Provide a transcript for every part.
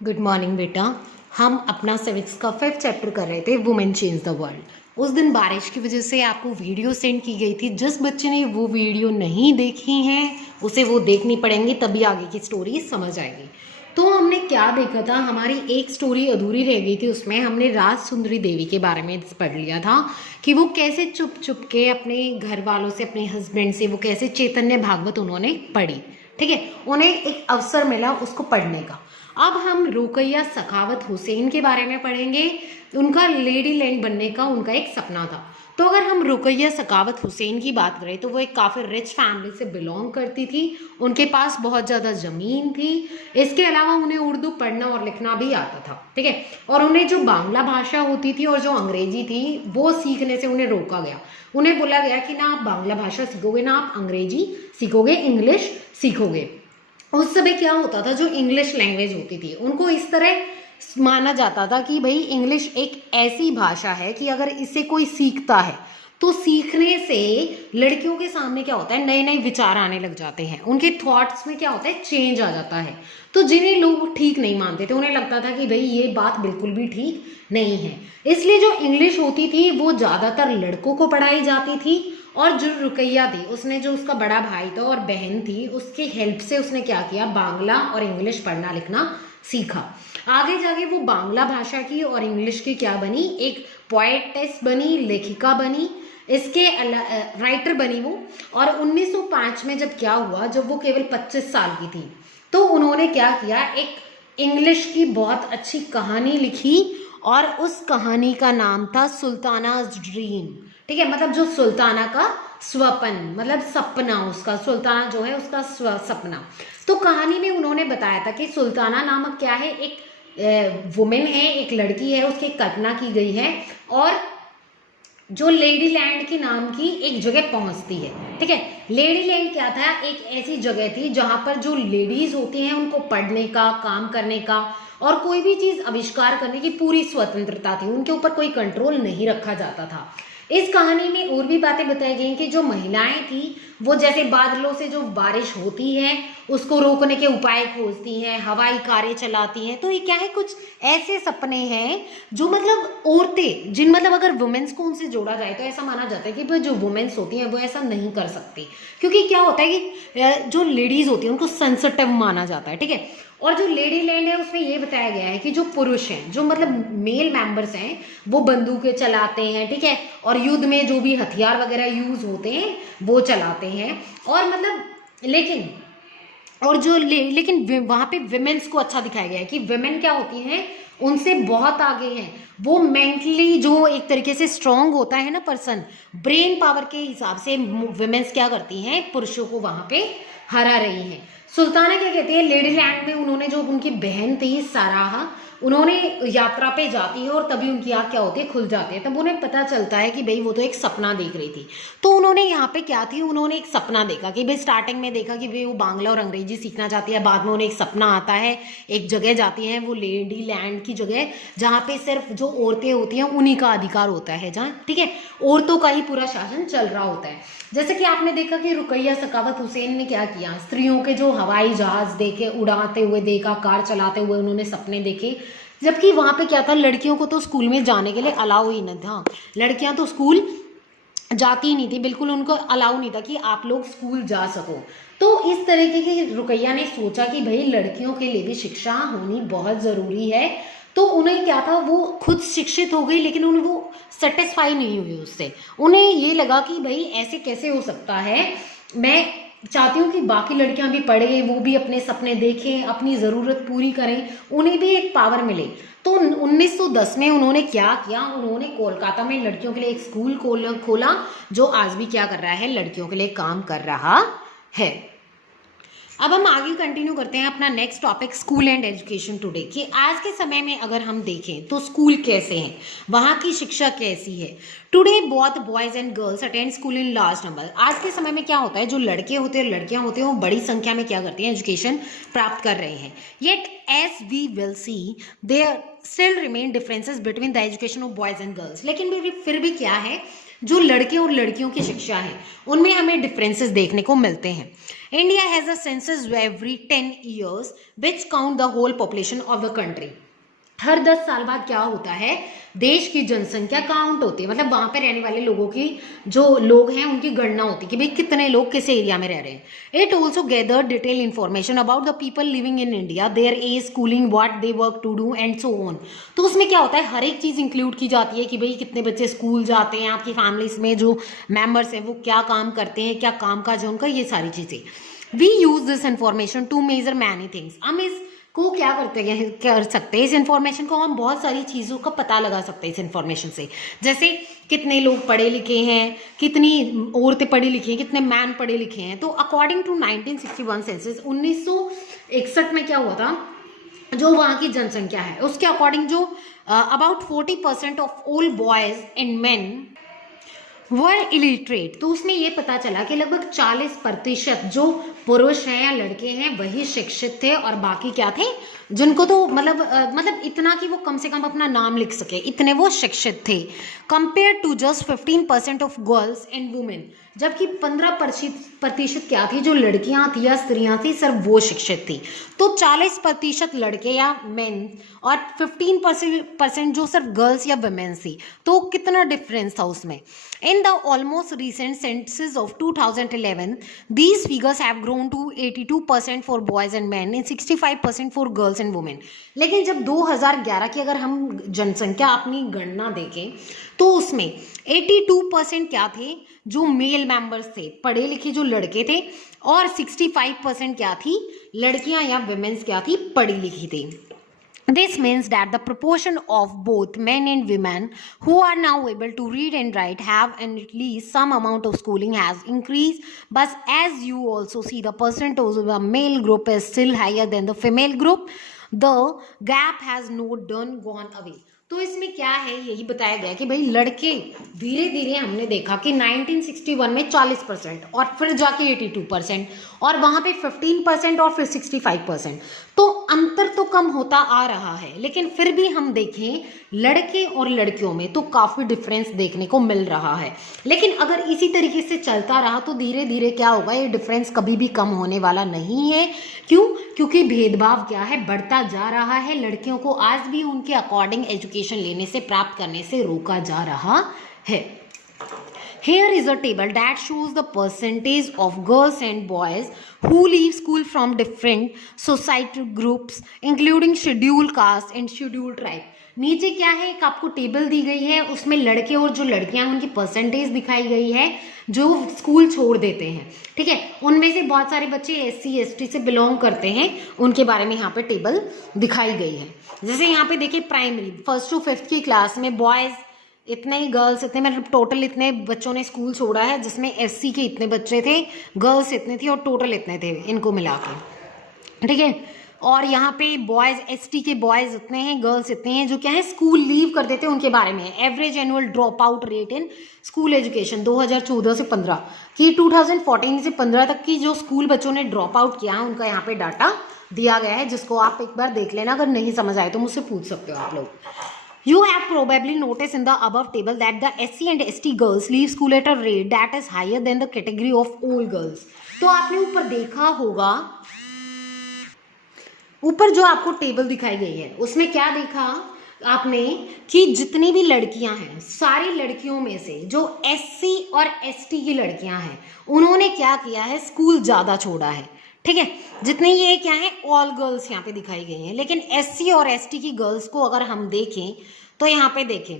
Good morning बेटा। हम अपना सिविक्स का 5th चैप्टर कर रहे थे, वुमेन चेंज द वर्ल्ड। उस दिन बारिश की वजह से आपको वीडियो सेंड की गई थी। जिस बच्चे ने वो वीडियो नहीं देखी है उसे वो देखनी पड़ेंगी, तभी आगे की स्टोरी समझ आएगी। तो हमने क्या देखा था, हमारी एक स्टोरी अधूरी रह गई थी। उसमें हमने राज सुंदरी देवी के बारे में पढ़ लिया था कि वो कैसे चुप चुप के अपने घर वालों से, अपने हस्बैंड से, वो कैसे चैतन्य भागवत उन्होंने पढ़ी। ठीक है, उन्हें एक अवसर मिला उसको पढ़ने का। अब हम रुकैया सखावत हुसैन के बारे में पढ़ेंगे। उनका लेडी लैंड बनने का उनका एक सपना था। तो अगर हम रुकैया सखावत हुसैन की बात करें तो वो एक काफ़ी रिच फैमिली से बिलोंग करती थी। उनके पास बहुत ज़्यादा ज़मीन थी। इसके अलावा उन्हें उर्दू पढ़ना और लिखना भी आता था। ठीक है, और उन्हें जो बांग्ला भाषा होती थी और जो अंग्रेजी थी वो सीखने से उन्हें रोका गया। उन्हें बोला गया कि ना आप बांग्ला भाषा सीखोगे, ना आप अंग्रेजी सीखोगे, इंग्लिश सीखोगे। उस समय क्या होता था, जो इंग्लिश लैंग्वेज होती थी उनको इस तरह माना जाता था कि भाई इंग्लिश एक ऐसी भाषा है कि अगर इसे कोई सीखता है तो सीखने से लड़कियों के सामने क्या होता है, नए नए विचार आने लग जाते हैं। उनके थॉट्स में क्या होता है, चेंज आ जाता है। तो जिन्हें लोग ठीक नहीं मानते थे उन्हें लगता था कि भाई ये बात बिल्कुल भी ठीक नहीं है। इसलिए जो इंग्लिश होती थी वो ज़्यादातर लड़कों को पढ़ाई जाती थी। और जो रुकैया थी उसने, जो उसका बड़ा भाई था और बहन थी, उसकी हेल्प से उसने क्या किया, बांग्ला और इंग्लिश पढ़ना लिखना सीखा। आगे जाके वो बांग्ला भाषा की और इंग्लिश की क्या बनी, एक पोएटेस बनी, लेखिका बनी, इसके राइटर बनी वो। और 1905 में जब क्या हुआ, जब वो केवल 25 साल की थी तो उन्होंने क्या किया, एक इंग्लिश की बहुत अच्छी कहानी लिखी और उस कहानी का नाम था सुल्ताना's ड्रीम। ठीक है, मतलब जो सुल्ताना का स्वप्न, मतलब सपना, उसका सुल्ताना जो है उसका सपना। तो कहानी में उन्होंने बताया था कि सुल्ताना नामक क्या है, एक वुमेन है, एक लड़की है, उसकी कल्पना की गई है और जो लेडी लैंड के नाम की एक जगह पहुंचती है। ठीक है, लेडी लैंड क्या था, एक ऐसी जगह थी जहां पर जो लेडीज होती हैं उनको पढ़ने का, काम करने का और कोई भी चीज आविष्कार करने की पूरी स्वतंत्रता थी। उनके ऊपर कोई कंट्रोल नहीं रखा जाता था। इस कहानी में और भी बातें बताई गई कि जो महिलाएं थी वो जैसे बादलों से जो बारिश होती है उसको रोकने के उपाय खोजती हैं, हवाई कारें चलाती हैं। तो ये क्या है, कुछ ऐसे सपने हैं जो मतलब औरतें, जिन मतलब अगर वुमेन्स को उनसे जोड़ा जाए तो ऐसा माना जाता है कि भाई जो वुमेन्स होती हैं वो ऐसा नहीं कर सकती। क्योंकि क्या होता है कि जो लेडीज होती है उनको सेंसिटिव माना जाता है। ठीक है, और जो लेडी लैंड है उसमें ये बताया गया है कि जो पुरुष हैं, जो मतलब मेल मेंबर्स हैं, वो बंदूकें चलाते हैं। ठीक है, और युद्ध में जो भी हथियार वगैरह यूज होते हैं वो चलाते हैं। और मतलब लेकिन और जो लेकिन वहां पे विमेन्स को अच्छा दिखाया गया है कि विमेन क्या होती हैं, उनसे बहुत आगे हैं। वो मेंटली जो एक तरीके से स्ट्रांग होता है ना पर्सन, ब्रेन पावर के हिसाब से विमेन्स क्या करती हैं, पुरुषों को वहां पे हरा रही हैं। सुल्ताना क्या कहती है, लेडी लैंड में उन्होंने, जो उनकी बहन थी साराहा, उन्होंने यात्रा पे जाती है और तभी उनकी आँख क्या होती है, खुल जाती है। तब उन्हें पता चलता है कि भाई वो तो एक सपना देख रही थी। तो उन्होंने यहाँ पे क्या थी, उन्होंने एक सपना देखा कि भाई स्टार्टिंग में देखा कि भाई वो बांग्ला और अंग्रेजी सीखना चाहती है। बाद में उन्हें एक सपना आता है, एक जगह जाती है, वो लेडी लैंड की जगह जहाँ पे सिर्फ जो औरतें होती हैं उन्हीं का अधिकार होता है, जहाँ ठीक है औरतों का ही पूरा शासन चल रहा होता है। जैसे कि आपने देखा कि रुकैया सखावत हुसैन ने क्या किया, स्त्रियों के जो हवाई जहाज देखे, उड़ाते हुए देखा, कार चलाते हुए उन्होंने सपने देखे। जबकि वहां पे क्या था, लड़कियों को तो स्कूल में जाने के लिए अलाउ ही नहीं था। लड़कियां तो स्कूल जाती ही नहीं थी, बिल्कुल उनको अलाउ नहीं था कि आप लोग स्कूल जा सको। तो इस तरीके की रुकैया ने सोचा कि भाई लड़कियों के लिए भी शिक्षा होनी बहुत ज़रूरी है। तो उन्हें क्या था, वो खुद शिक्षित हो गई लेकिन उन्हें वो सेटिस्फाई नहीं हुई उससे। उन्हें ये लगा कि भाई ऐसे कैसे हो सकता है, मैं चाहती हूँ कि बाकी लड़कियां भी पढ़े, वो भी अपने सपने देखें, अपनी ज़रूरत पूरी करें, उन्हें भी एक पावर मिले। तो 1910 में उन्होंने क्या किया, उन्होंने कोलकाता में लड़कियों के लिए एक स्कूल खोला जो आज भी क्या कर रहा है, लड़कियों के लिए काम कर रहा है। अब हम आगे कंटिन्यू करते हैं अपना next topic, school and education today. कि आज के समय में अगर हम देखें तो स्कूल कैसे हैं, वहाँ की शिक्षा कैसी है। Today both boys and girls attend school in large number. आज के समय में क्या होता है, जो लड़के होते हैं लड़कियां होती हैं वो बड़ी संख्या में क्या करती हैं, एजुकेशन प्राप्त कर रहे हैं। Yet as we will see there still remain differences between the education of boys and girls. लेकिन फिर भी क्या है, जो लड़के और लड़कियों की शिक्षा है उनमें हमें डिफरेंसेस देखने को मिलते हैं। India has a census every 10 years which count the whole population of the country. हर 10 साल बाद क्या होता है, देश की जनसंख्या काउंट होती है, मतलब वहां पे रहने वाले लोगों की, जो लोग हैं उनकी गणना होती है कि भाई कितने लोग किस एरिया में रह रहे हैं। It also gather detail information about the people living in India, their age, schooling, what they work to do and so on. तो उसमें क्या होता है, हर एक चीज इंक्लूड की जाती है कि भाई कितने बच्चे स्कूल जाते हैं, आपकी फैमिलीज में जो मेंबर्स हैं वो क्या काम करते हैं, क्या काम काज है उनका, ये सारी चीजें। We use this information to measure many things. हम इस को क्या कर सकते हैं, इस इन्फॉर्मेशन को हम बहुत सारी चीज़ों का पता लगा सकते हैं इस इन्फॉर्मेशन से। जैसे कितने लोग पढ़े लिखे हैं, कितनी औरतें पढ़ी लिखी हैं, कितने मैन पढ़े लिखे हैं। तो अकॉर्डिंग टू 1961 सेंसस, 1961 में क्या हुआ था, जो वहाँ की जनसंख्या है उसके अकॉर्डिंग जो about 40% of all boys and main were illiterate. तो उसमें ये पता चला कि लगभग 40% जो पुरुष हैं या लड़के हैं वही शिक्षित थे, और बाकी क्या थे, जिनको तो मतलब इतना कि वो कम से कम अपना नाम लिख सके, इतने वो शिक्षित थे। Compare to just 15% of girls and women, जबकि 15% क्या थी, जो लड़कियां थी या स्त्रियां थी सिर्फ वो शिक्षित थी। तो 40% लड़के या मेन और 15% जो सिर्फ गर्ल्स या वुमेन थी। तो कितना डिफरेंस था उसमें। In the almost recent census of 2011 these figures have grown to 82% for boys and men and 65% for girls and women। लेकिन जब 2011 की अगर हम जनसंख्या अपनी गणना देखें तो उसमें 82% क्या थे, जो मेल मेंबर्स थे, पढ़े लिखे जो लड़के थे, और 65% क्या थी, लड़कियां या वुमेन्स क्या थी, पढ़ी लिखी थी। This means that the proportion of both men and women who are now able to read and write have at least some amount of schooling has increased. But as you also see, the percentage of the male group is still higher than the female group. The gap has not gone away. तो इसमें क्या है, यही बताया गया कि भाई लड़के धीरे धीरे हमने देखा कि 1961 में 40% और फिर जाके 82% और वहाँ पे 15% और फिर 65%। तो अंतर तो कम होता आ रहा है, लेकिन फिर भी हम देखें लड़के और लड़कियों में तो काफ़ी डिफरेंस देखने को मिल रहा है। लेकिन अगर इसी तरीके से चलता रहा तो धीरे धीरे क्या होगा, ये डिफरेंस कभी भी कम होने वाला नहीं है। क्यों? क्योंकि भेदभाव क्या है, बढ़ता जा रहा है। लड़कियों को आज भी उनके अकॉर्डिंग एजुकेशन लेने से, प्राप्त करने से रोका जा रहा है। Here is a table that shows the percentage of girls and boys who leave school from different societal groups including scheduled caste and scheduled tribe। नीचे क्या है, एक आपको टेबल दी गई है, उसमें लड़के और जो लड़कियां उनकी परसेंटेज दिखाई गई है जो स्कूल छोड़ देते हैं। ठीक है, उनमें से बहुत सारे बच्चे SC ST से बिलोंग करते हैं, उनके बारे में यहाँ पे टेबल दिखाई गई है। जैसे यहाँ पे देखिए, प्राइमरी 1st to 5th की क्लास में बॉयज़ इतने ही, गर्ल्स इतने, मतलब टोटल इतने बच्चों ने स्कूल छोड़ा है, जिसमें SC के इतने बच्चे थे, गर्ल्स इतने थी और टोटल इतने थे इनको मिला के। ठीक है, और यहाँ पे बॉयज़ ST के बॉयज़ इतने हैं, गर्ल्स इतने हैं जो क्या है, स्कूल लीव कर देते हैं, उनके बारे में। Average annual drop out rate in school education 2014 से 15 की 2014 से 15 तक की जो स्कूल बच्चों ने ड्रॉप आउट किया है उनका यहाँ पे डाटा दिया गया है, जिसको आप एक बार देख लेना। अगर नहीं समझ आए तो मुझसे पूछ सकते हो आप लोग। You have probably noticed in the above table that the SC and ST girls leave school at a rate that is higher than the category of all girls। तो आपने ऊपर देखा होगा, ऊपर जो आपको टेबल दिखाई गई है उसमें क्या देखा आपने कि जितनी भी लड़कियां हैं, सारी लड़कियों में से जो SC और ST की लड़कियां हैं उन्होंने क्या किया है, स्कूल ज़्यादा छोड़ा है। ठीक है, जितने ये क्या है, ऑल गर्ल्स यहाँ पे दिखाई गई हैं। लेकिन SC और ST की गर्ल्स को अगर हम देखें तो यहाँ पे देखें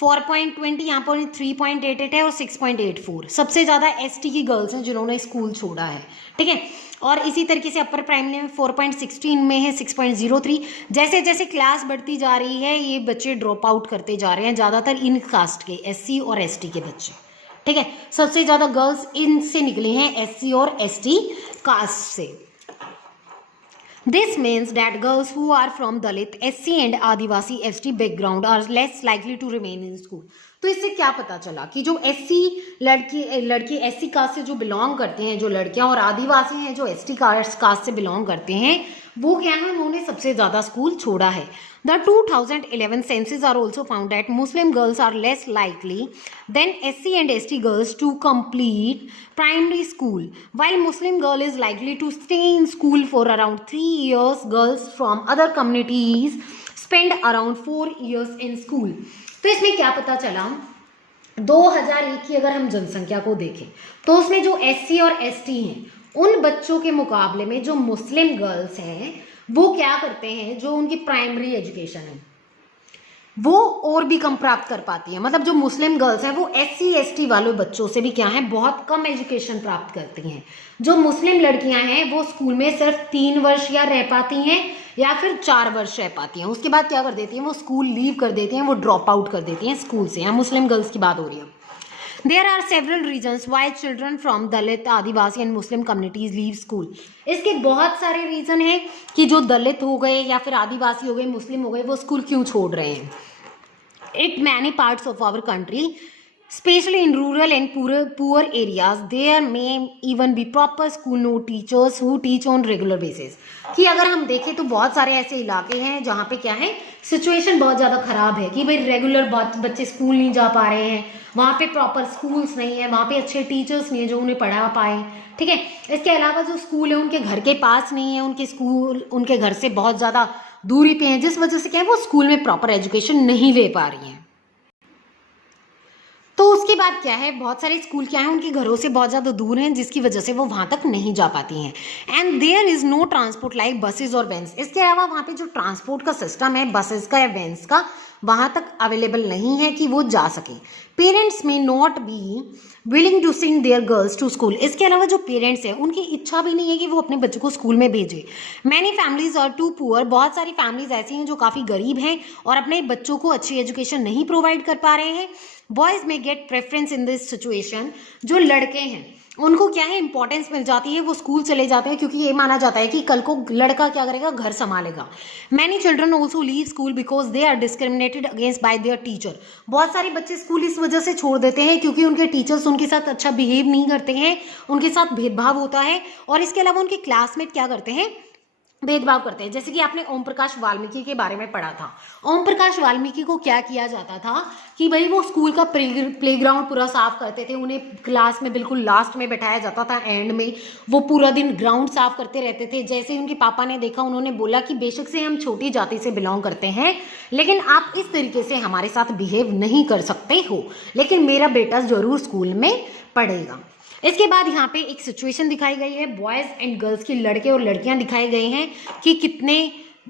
4.20, यहाँ पर 3.88 है और 6.84 सबसे ज़्यादा ST की गर्ल्स हैं जिन्होंने स्कूल छोड़ा है। ठीक है, और इसी तरीके से अपर प्राइमरी में 4.16 में है 6.03। जैसे जैसे क्लास बढ़ती जा रही है ये बच्चे ड्रॉप आउट करते जा रहे हैं, ज़्यादातर इन कास्ट के SC और ST के बच्चे। ठीक है, सबसे ज़्यादा गर्ल्स इनसे निकले हैं, SC और ST कास्ट से। This means that girls who are from Dalit, SC and Adivasi ST background are less likely to remain in school। तो इससे क्या पता चला कि जो SC लड़की SC कास्ट से जो बिलोंग करते हैं, जो लड़कियां, और आदिवासी हैं जो ST कास्ट से बिलोंग करते हैं, वो क्या है, उन्होंने सबसे ज़्यादा स्कूल छोड़ा है। The 2011 census are also found that Muslim girls are less likely than SC and ST girls to complete primary school. While Muslim girl is likely to stay in school for around 3 years, girls from other communities spend around 4 years in school. तो इसमें क्या पता चला, 2001 की अगर हम जनसंख्या को देखें तो उसमें जो SC और ST हैं उन बच्चों के मुकाबले में जो मुस्लिम गर्ल्स हैं वो क्या करते हैं, जो उनकी प्राइमरी एजुकेशन है वो और भी कम प्राप्त कर पाती है। मतलब जो मुस्लिम गर्ल्स हैं वो SC ST वाले बच्चों से भी क्या है, बहुत कम एजुकेशन प्राप्त करती हैं। जो मुस्लिम लड़कियां हैं वो स्कूल में सिर्फ 3 वर्ष या रह पाती हैं या फिर 4 वर्ष रह पाती हैं, उसके बाद क्या कर देती हैं, वो स्कूल लीव कर देती हैं, वो ड्रॉप आउट कर देती हैं स्कूल से। यहाँ मुस्लिम गर्ल्स की बात हो रही है। There are several reasons why children from Dalit, Adivasi and Muslim communities leave school. इसके बहुत सारे रीजन हैं कि जो दलित हो गए या फिर आदिवासी हो गए, मुस्लिम हो गए, वो स्कूल क्यों छोड़ रहे हैं। In many parts of our country, especially in rural and poor areas, there may even be proper school no teachers who teach on regular basis. कि अगर हम देखें तो बहुत सारे ऐसे इलाके हैं जहाँ पे क्या है, सिचुएशन बहुत ज़्यादा ख़राब है कि भाई रेगुलर बच्चे स्कूल नहीं जा पा रहे हैं, वहाँ पे प्रॉपर स्कूल्स नहीं है, वहाँ पे अच्छे टीचर्स नहीं है जो उन्हें पढ़ा पाए। ठीक है, इसके अलावा जो स्कूल है उनके घर के पास नहीं है, उनके स्कूल उनके घर से बहुत ज़्यादा दूरी पे हैं, जिस वजह से क्या है वो स्कूल में प्रॉपर एजुकेशन नहीं ले पा रही हैं। तो उसके बाद क्या है, बहुत सारे स्कूल क्या है उनके घरों से बहुत ज़्यादा दूर हैं, जिसकी वजह से वो वहाँ तक नहीं जा पाती हैं। And there is no transport like buses और वैन्स। इसके अलावा वहाँ पे जो ट्रांसपोर्ट का सिस्टम है बसेस का या वैन्स का, वहाँ तक अवेलेबल नहीं है कि वो जा सके। Parents may not be willing to send their girls to school. इसके अलावा जो पेरेंट्स हैं उनकी इच्छा भी नहीं है कि वो अपने बच्चों को स्कूल में भेजे। Many families are too poor. बहुत सारी फैमिलीज ऐसी हैं जो काफ़ी गरीब हैं और अपने बच्चों को अच्छी एजुकेशन नहीं प्रोवाइड कर पा रहे हैं। Boys may get preference in this situation. जो लड़के हैं उनको क्या है, इंपॉर्टेंस मिल जाती है, वो स्कूल चले जाते हैं क्योंकि ये माना जाता है कि कल को लड़का क्या करेगा, घर संभालेगा। Many children also leave school because they are discriminated against by their teacher. बहुत सारे बच्चे स्कूल इस वजह से छोड़ देते हैं क्योंकि उनके टीचर्स उनके साथ अच्छा बिहेव नहीं करते हैं, उनके साथ भेदभाव होता है। और इसके अलावा उनके क्लासमेट क्या करते हैं, भेदभाव करते हैं। जैसे कि आपने ओम प्रकाश वाल्मीकि के बारे में पढ़ा था। ओम प्रकाश वाल्मीकि को क्या किया जाता था कि भाई वो स्कूल का प्लेग्राउंड पूरा साफ करते थे, उन्हें क्लास में बिल्कुल लास्ट में बैठाया जाता था, एंड में वो पूरा दिन ग्राउंड साफ करते रहते थे। जैसे ही उनके पापा ने देखा, उन्होंने बोला कि बेशक से हम छोटी जाति से बिलोंग करते हैं लेकिन आप इस तरीके से हमारे साथ बिहेव नहीं कर सकते हो, लेकिन मेरा बेटा जरूर स्कूल में पढ़ेगा। इसके बाद यहाँ पे एक सिचुएशन दिखाई गई है, बॉयज़ एंड गर्ल्स की, लड़के और लड़कियाँ दिखाए गए हैं कि कितने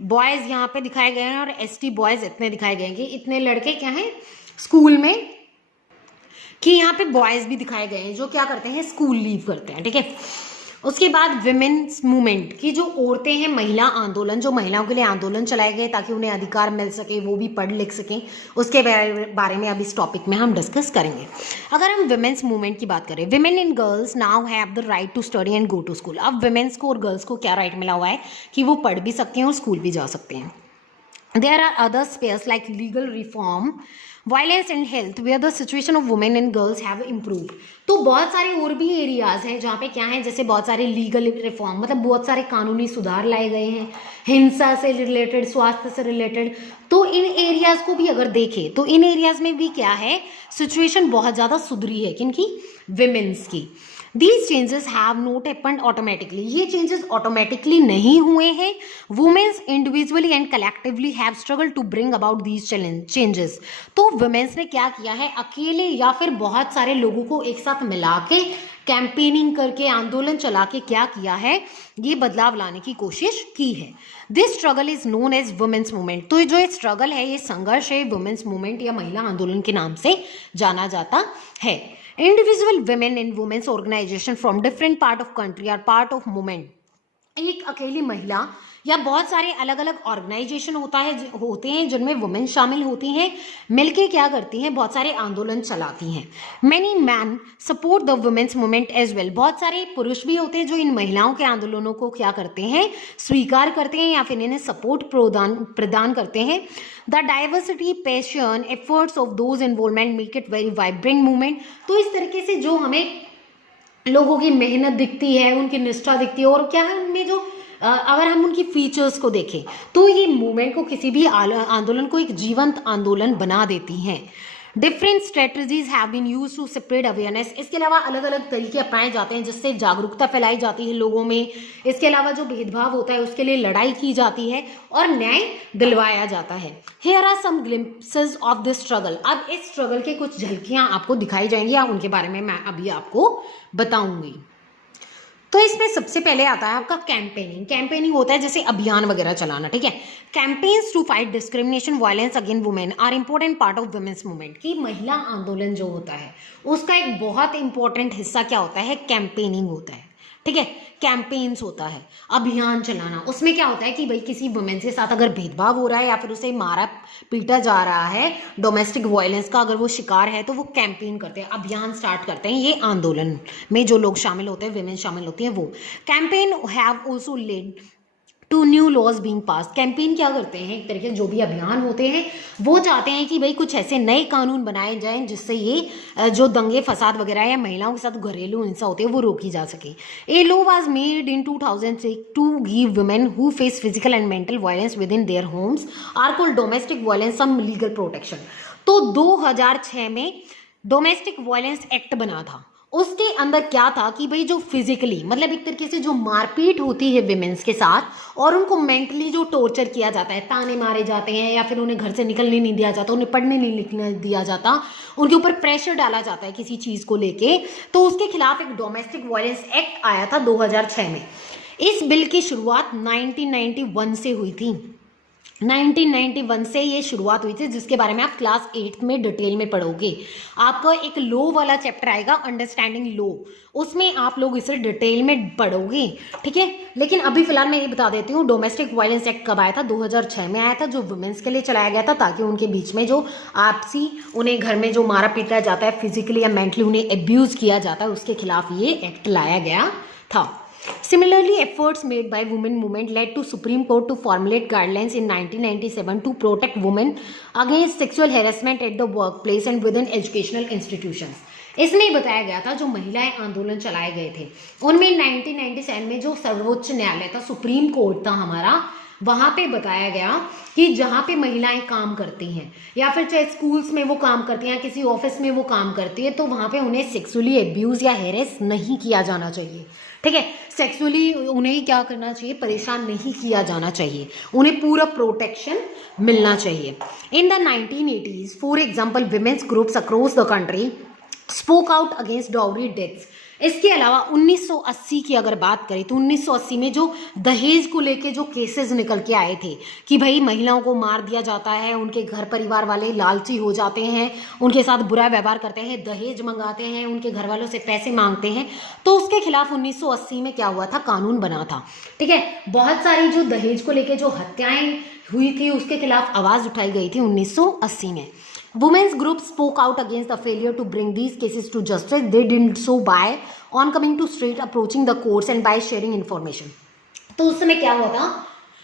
बॉयज़ यहाँ पे दिखाए गए हैं और ST बॉयज़ इतने दिखाए गए हैं कि इतने लड़के क्या हैं स्कूल में, कि यहाँ पे बॉयज़ भी दिखाए गए हैं जो क्या करते हैं, स्कूल लीव करते हैं। ठीक है, उसके बाद विमेन्स मूवमेंट की जो औरतें हैं, महिला आंदोलन, जो महिलाओं के लिए आंदोलन चलाए गए ताकि उन्हें अधिकार मिल सके, वो भी पढ़ लिख सकें, उसके बारे में अब इस टॉपिक में हम डिस्कस करेंगे। अगर हम विमेन्स मूवमेंट की बात करें, women and girls now have the right to study and go to school. अब विमेन्स को और गर्ल्स को क्या राइट मिला हुआ है कि वो पढ़ भी सकते हैं और स्कूल भी जा सकते हैं। There are other spheres like legal reform, violence and health where the situation of women and girls have improved. तो बहुत सारे और भी एरियाज हैं जहाँ पे क्या है, जैसे बहुत सारे लीगल रिफॉर्म, मतलब बहुत सारे कानूनी सुधार लाए गए हैं, हिंसा से रिलेटेड, स्वास्थ्य से रिलेटेड। तो इन एरियाज को भी अगर देखें तो इन एरियाज में भी क्या है, सिचुएशन बहुत ज़्यादा सुधरी है। किनकी, विमेन्स की। These changes have not happened automatically. ये changes automatically नहीं हुए हैं। Women individually and collectively have struggled to bring about these changes. तो women's ने क्या किया है, अकेले या फिर बहुत सारे लोगों को एक साथ मिला के कैंपेनिंग करके, आंदोलन चला के क्या किया है, ये बदलाव लाने की कोशिश की है। This struggle is known as women's movement. तो जो ये स्ट्रगल है, ये संघर्ष है, वुमेन्स मूवमेंट या महिला आंदोलन के नाम से जाना जाता है। Individual women and women's organization from different part of country are part of movement. एक अकेली महिला या बहुत सारे अलग अलग ऑर्गेनाइजेशन होते हैं जिनमें वुमेन शामिल होती हैं, मिलके क्या करती हैं, बहुत सारे आंदोलन चलाती हैं। Many man support the women's movement as well. बहुत सारे पुरुष भी होते हैं जो इन महिलाओं के आंदोलनों को क्या करते हैं, स्वीकार करते हैं या फिर इन्हें सपोर्ट प्रदान करते हैं। The diversity, passion, efforts of those involvement make it very vibrant movement. तो इस तरीके से जो हमें लोगों की मेहनत दिखती है, उनकी निष्ठा दिखती है और क्या है, उनमें जो अगर हम उनकी फीचर्स को देखें तो ये मूवमेंट को, किसी भी आंदोलन को एक जीवंत आंदोलन बना देती हैं। Different strategies have been used to spread awareness. इसके अलावा अलग अलग तरीके अपनाए जाते हैं जिससे जागरूकता फैलाई जाती है लोगों में। इसके अलावा जो भेदभाव होता है उसके लिए लड़ाई की जाती है और न्याय दिलवाया जाता है। Here are some glimpses of this struggle. अब इस स्ट्रगल के कुछ झलकियां आपको दिखाई जाएंगी, या उनके बारे में मैं अभी आपको बताऊंगी। तो इसमें सबसे पहले आता है आपका कैंपेनिंग। कैंपेनिंग होता है जैसे अभियान वगैरह चलाना, ठीक है। Campaigns to fight discrimination violence against women are important part of women's movement. की महिला आंदोलन जो होता है उसका एक बहुत इंपॉर्टेंट हिस्सा क्या होता है, कैंपेनिंग होता है, ठीक है। कैंपेन्स होता है, अभियान चलाना। उसमें क्या होता है कि भाई किसी वुमेन के साथ अगर भेदभाव हो रहा है या फिर उसे मारा पीटा जा रहा है, डोमेस्टिक वायलेंस का अगर वो शिकार है, तो वो कैंपेन करते हैं, अभियान स्टार्ट करते हैं। ये आंदोलन में जो लोग शामिल होते हैं, विमेन शामिल होती हैं, वो campaign have also led to new laws being pass. Campaign क्या करते हैं, एक तरीके से जो भी अभियान होते हैं वो चाहते हैं कि भाई कुछ ऐसे नए कानून बनाए जाएं जिससे ये जो दंगे फसाद वगैरह या महिलाओं के साथ घरेलू हिंसा होती है वो रोकी जा सके। A law was made in 2006 to give women who face physical and mental violence within their homes are called domestic violence some legal protection. तो 2006 में डोमेस्टिक वायलेंस एक्ट बना था। उसके अंदर क्या था कि भाई जो फिजिकली, मतलब एक तरीके से जो मारपीट होती है विमेंस के साथ और उनको मेंटली जो टॉर्चर किया जाता है, ताने मारे जाते हैं या फिर उन्हें घर से निकलने नहीं दिया जाता, उन्हें पढ़ने नहीं लिखने दिया जाता, उनके ऊपर प्रेशर डाला जाता है किसी चीज़ को लेके, तो उसके खिलाफ एक डोमेस्टिक वायलेंस एक्ट आया था 2006 में। इस बिल की शुरुआत 1991 से हुई थी। 1991 से ये शुरुआत हुई थी, जिसके बारे में आप क्लास 8 में डिटेल में पढ़ोगे। आपका एक लॉ वाला चैप्टर आएगा, अंडरस्टैंडिंग लॉ, उसमें आप लोग इसे डिटेल में पढ़ोगे, ठीक है। लेकिन अभी फिलहाल मैं ये बता देती हूँ डोमेस्टिक वायलेंस एक्ट कब आया था, 2006 में आया था, जो वुमेन्स के लिए चलाया गया था ताकि उनके बीच में जो आपसी, उन्हें घर में जो मारा पीटा जाता है, फिजिकली या मेंटली उन्हें एब्यूज किया जाता है, उसके खिलाफ ये एक्ट लाया गया था। Similarly, efforts made by women movement led to Supreme Court to formulate guidelines in 1997 to protect women against sexual harassment at the workplace and within educational institutions. इसमें बताया गया था जो महिलाएं आंदोलन चलाए गए थे उनमें 1997 में जो सर्वोच्च न्यायालय था, सुप्रीम कोर्ट था हमारा, वहां पे बताया गया कि जहां पे महिलाएं काम करती हैं या फिर चाहे स्कूल्स में वो काम करती हैं या किसी ऑफिस में वो काम करती है, तो वहां पे उन्हें सेक्सुअली एब्यूज या हेरेस नहीं किया जाना चाहिए, ठीक है। सेक्सुअली उन्हें क्या करना चाहिए, परेशान नहीं किया जाना चाहिए, उन्हें पूरा प्रोटेक्शन मिलना चाहिए। In the 1980s, for example, women's groups across the country spoke out against dowry deaths. इसके अलावा 1980 की अगर बात करें तो 1980 में जो दहेज को लेके जो केसेस निकल के आए थे कि भाई महिलाओं को मार दिया जाता है, उनके घर परिवार वाले लालची हो जाते हैं, उनके साथ बुरा व्यवहार करते हैं, दहेज मंगाते हैं, उनके घर वालों से पैसे मांगते हैं, तो उसके खिलाफ 1980 में क्या हुआ था, कानून बना था, ठीक है। बहुत सारी जो दहेज को लेके जो हत्याएं हुई थी उसके खिलाफ आवाज उठाई गई थी 1980 में। Women's groups spoke out against the failure to bring these cases to justice. They did so by on coming to street, approaching the courts and by sharing information. तो उस समय क्या हुआ था,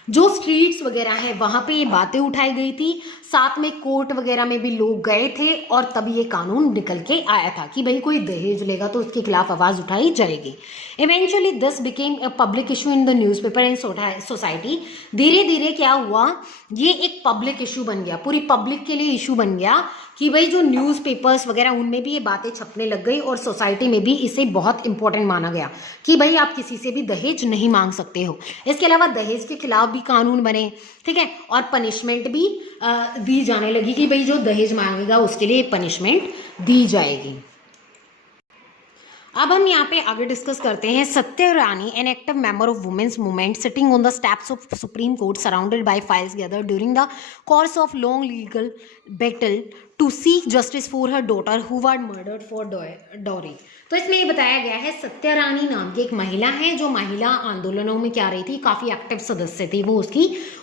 जो स्ट्रीट्स वगैरह हैं वहां पे ये बातें उठाई गई थी, साथ में कोर्ट वगैरह में भी लोग गए थे और तभी ये कानून निकल के आया था कि भाई कोई दहेज लेगा तो उसके खिलाफ आवाज उठाई जाएगी। Eventually this became a public issue in the newspaper and society. धीरे धीरे क्या हुआ, ये एक पब्लिक इशू बन गया, पूरी पब्लिक के लिए इशू बन गया कि भाई जो न्यूज़पेपर्स वगैरह उनमें भी ये बातें छपने लग गई और सोसाइटी में भी इसे बहुत इंपॉर्टेंट माना गया कि भाई आप किसी से भी दहेज नहीं मांग सकते हो। इसके अलावा दहेज के खिलाफ भी कानून बने, ठीक है, और पनिशमेंट भी दी जाने लगी कि भाई जो दहेज मांगेगा उसके लिए पनिशमेंट दी जाएगी। अब हम यहाँ पे आगे डिस्कस करते हैं Satya Rani, an active member of women's movement sitting on the steps of supreme court surrounded by files gathered during the course of long legal battle to seek justice for her daughter who were murdered for dowry. तो इसमें ये बताया गया है सत्या रानी नाम की एक महिला है जो महिला आंदोलनों में क्या रही थी, काफी एक्टिव सदस्य थी वो,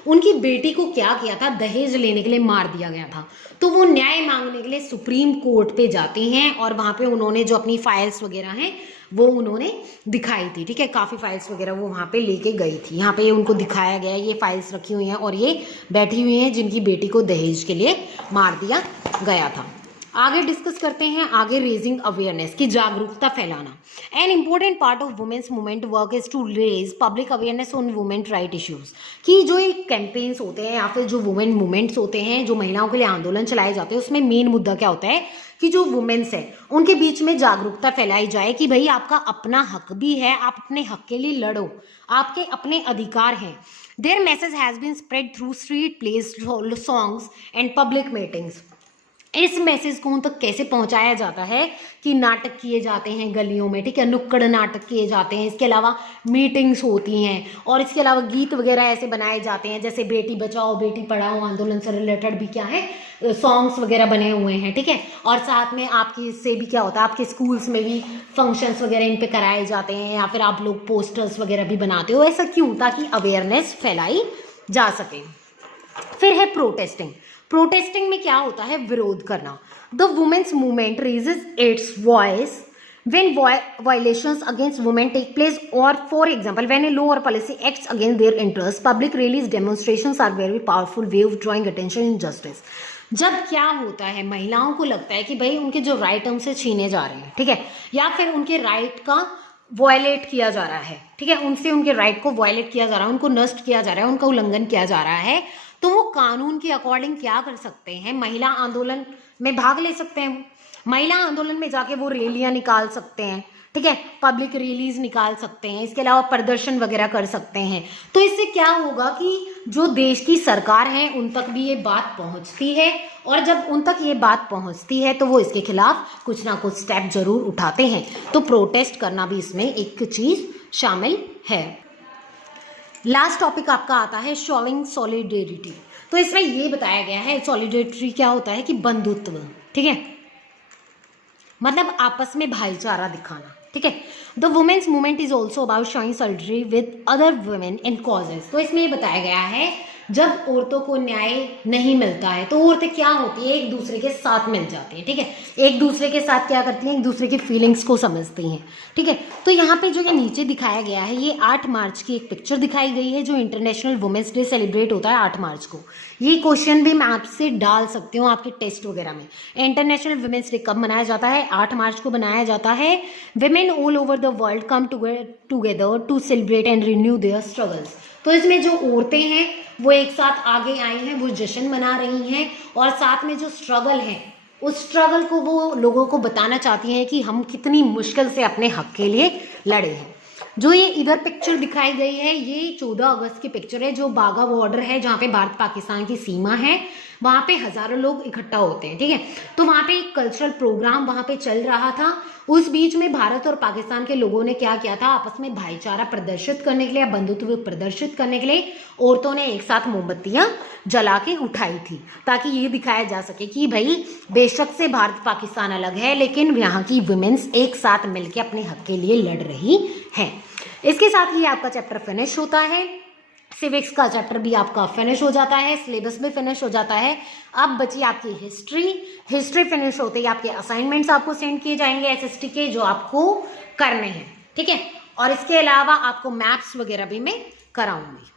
उनकी बेटी को क्या किया था, दहेज लेने के लिए मार दिया गया था। तो वो न्याय मांगने के लिए सुप्रीम कोर्ट पे जाती हैं और वहां पे उन्होंने जो अपनी फाइल्स वगैरह हैं वो उन्होंने दिखाई थी, ठीक है, काफ़ी फाइल्स वगैरह वो वहाँ पे लेके गई थी। यहाँ पे उनको दिखाया गया है, ये फाइल्स रखी हुई हैं और ये बैठी हुई हैं जिनकी बेटी को दहेज के लिए मार दिया गया था। आगे डिस्कस करते हैं, आगे रेजिंग अवेयरनेस की जागरूकता फैलाना। An important part of women's movement work is to raise public awareness on women right issues. कि जो एक कैंपेन्स होते हैं या फिर जो वुमेन मूवमेंट्स होते हैं, जो महिलाओं के लिए आंदोलन चलाए जाते हैं, उसमें मेन मुद्दा क्या होता है कि जो वुमेन्स है उनके बीच में जागरूकता फैलाई जाए कि भाई आपका अपना हक भी है, आप अपने हक के लिए लड़ो, आपके अपने अधिकार हैं। Their message has been spread through street plays songs and public meetings. इस मैसेज को उन तक कैसे पहुंचाया जाता है कि नाटक किए जाते हैं गलियों में, ठीक है, नुक्कड़ नाटक किए जाते हैं, इसके अलावा मीटिंग्स होती हैं और इसके अलावा गीत वगैरह ऐसे बनाए जाते हैं, जैसे बेटी बचाओ बेटी पढ़ाओ आंदोलन से रिलेटेड भी क्या है सॉन्ग्स वगैरह बने हुए हैं, ठीक है। और साथ में आपकी इससे भी क्या होता है, आपके स्कूल्स में भी फंक्शंस वगैरह इन पे कराए जाते हैं या फिर आप लोग पोस्टर्स वगैरह भी बनाते हो। ऐसा क्यों? ताकि अवेयरनेस फैलाई जा सके। फिर है प्रोटेस्टिंग। प्रोटेस्टिंग में क्या होता है? विरोध करना। The women's movement raises its voice when violations against women take place, or for example when a law or policy acts against their interests. Public rallies, demonstrations are very powerful way of drawing attention in justice. जब क्या होता है, महिलाओं को लगता है कि भाई उनके जो राइट हमसे छीने जा रहे हैं, ठीक है, या फिर उनके राइट का वायलेट किया जा रहा है, ठीक है, उनसे उनके राइट को वायलेट किया जा रहा है, उनको नष्ट किया जा रहा है, उनका उल्लंघन किया जा रहा है, तो वो कानून के अकॉर्डिंग क्या कर सकते हैं? महिला आंदोलन में भाग ले सकते हैं। महिला आंदोलन में जाके वो रैलियां निकाल सकते हैं, ठीक है, पब्लिक रैलीज निकाल सकते हैं, इसके अलावा प्रदर्शन वगैरह कर सकते हैं। तो इससे क्या होगा कि जो देश की सरकार है उन तक भी ये बात पहुंचती है, और जब उन तक ये बात पहुंचती है तो वो इसके खिलाफ कुछ ना कुछ स्टेप जरूर उठाते हैं। तो प्रोटेस्ट करना भी इसमें एक चीज शामिल है। लास्ट टॉपिक आपका आता है शोइंग सॉलिडेरिटी। तो इसमें ये बताया गया है सॉलिडेरिटी क्या होता है कि बंधुत्व, ठीक है, मतलब आपस में भाईचारा दिखाना, ठीक है। The women's movement is also about showing solidarity with other women in causes. तो इसमें ये बताया गया है जब औरतों को न्याय नहीं मिलता है तो औरतें क्या होती है, एक दूसरे के साथ मिल जाती हैं, ठीक है, एक दूसरे के साथ क्या करती हैं, एक दूसरे की फीलिंग्स को समझती हैं, ठीक है। तो यहाँ पे जो ये नीचे दिखाया गया है, ये 8 मार्च की एक पिक्चर दिखाई गई है, जो इंटरनेशनल वुमेन्स डे सेलिब्रेट होता है 8 मार्च को। ये क्वेश्चन भी मैं आपसे डाल सकती हूँ आपके टेस्ट वगैरह में। इंटरनेशनल वुमेन्स डे कब मनाया जाता है? 8 मार्च को मनाया जाता है। Women all over the world come together to celebrate and renew their struggles. तो इसमें जो औरतें हैं वो एक साथ आगे आई हैं, वो जश्न मना रही हैं, और साथ में जो स्ट्रगल है उस स्ट्रगल को वो लोगों को बताना चाहती हैं कि हम कितनी मुश्किल से अपने हक के लिए लड़े हैं। जो ये इधर पिक्चर दिखाई गई है, ये 14 अगस्त की पिक्चर है, जो बाघा बॉर्डर है जहाँ पे भारत पाकिस्तान की सीमा है, वहाँ पे हजारों लोग इकट्ठा होते हैं, ठीक है। तो वहाँ पे एक कल्चरल प्रोग्राम वहाँ पे चल रहा था। उस बीच में भारत और पाकिस्तान के लोगों ने क्या किया था, आपस में भाईचारा प्रदर्शित करने के लिए, बंधुत्व प्रदर्शित करने के लिए औरतों ने एक साथ मोमबत्तियां जला के उठाई थी, ताकि ये दिखाया जा सके कि भाई बेशक से भारत पाकिस्तान अलग है लेकिन यहाँ की वुमेन्स एक साथ मिलकर अपने हक के लिए लड़ रही हैं। इसके साथ ही आपका चैप्टर फिनिश होता है। सिविक्स का चैप्टर भी आपका फिनिश हो जाता है, सिलेबस भी फिनिश हो जाता है। अब बची आपकी हिस्ट्री फिनिश होते ही आपके असाइनमेंट्स आपको सेंड किए जाएंगे एसएसटी के, जो आपको करने हैं, ठीक है। और इसके अलावा आपको मैथ्स वगैरह भी मैं कराऊंगी।